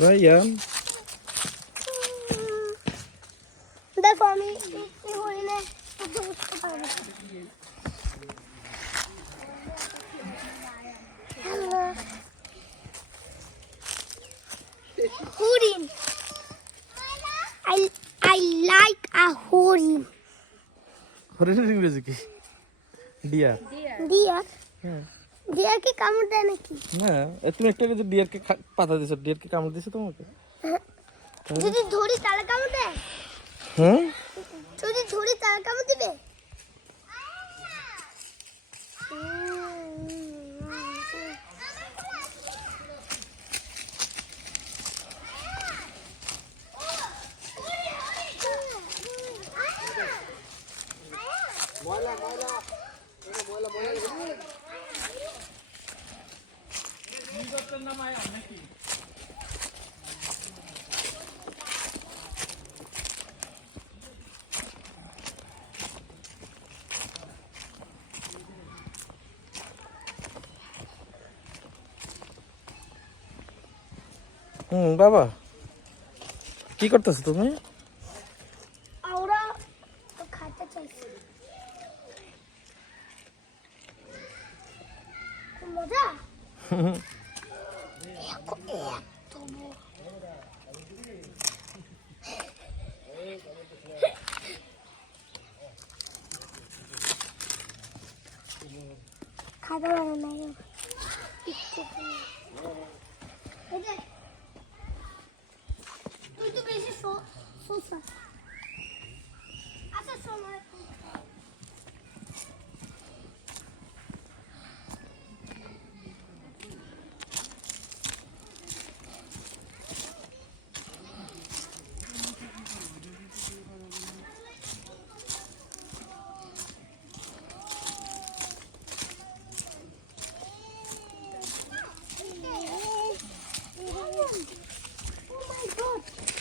Ryan দেখো আমি এই হরিণে শুদ্ধ বুঝতে পারবো হ্যালো হরিণ আই আই লাইক আ হরিণ হরিণের ইংরেজি কি ডিয়ার ডিয়ার হ্যাঁ ডিয়ার কি কামড় দেয় নাকি হ্যাঁ এ তুমি একটা যে ডিয়ারকে খা- পাতা দিছো ডিয়ারকে কামড় দিছো তোমাকে যদি ধরি তাহলে কামড় দেয় হুম যদি ধরি তাহলে কামড় দিবে হুম বাবা। কি করতেছো তুমি? খাতে চাইছে। মজা? এত। খাতে পারে না এরা। কিচ্ছু খায় না। এই যে, তুই তো বেশি সোসা আচ্ছা সময়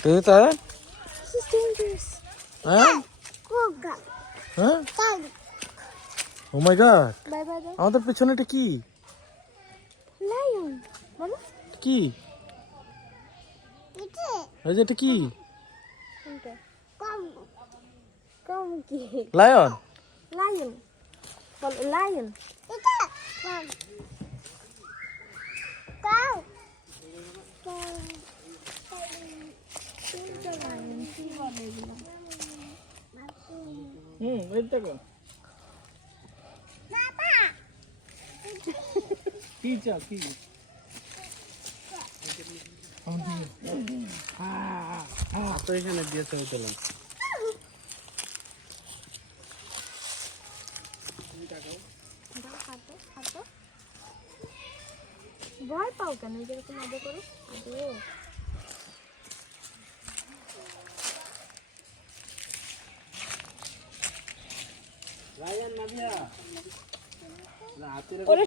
god, এই তাই this is dangerous. হ্যাঁ Oh bye. Oh my god. আমাদের পেছনে এটা কি? Lion. বলো কি? এটা। এই যে এটা কি? কম কম কি? লায়ন লায়ন বল লায়ন এটা কাউ কাউ লায়ন কি বলে এগুলো হুম এই দেখো কি চাও কি তো এখানে দিয়েছে খাতো ভয় পাও কেন? যেরকম আদর করো? আদর নাবিয়া রাতের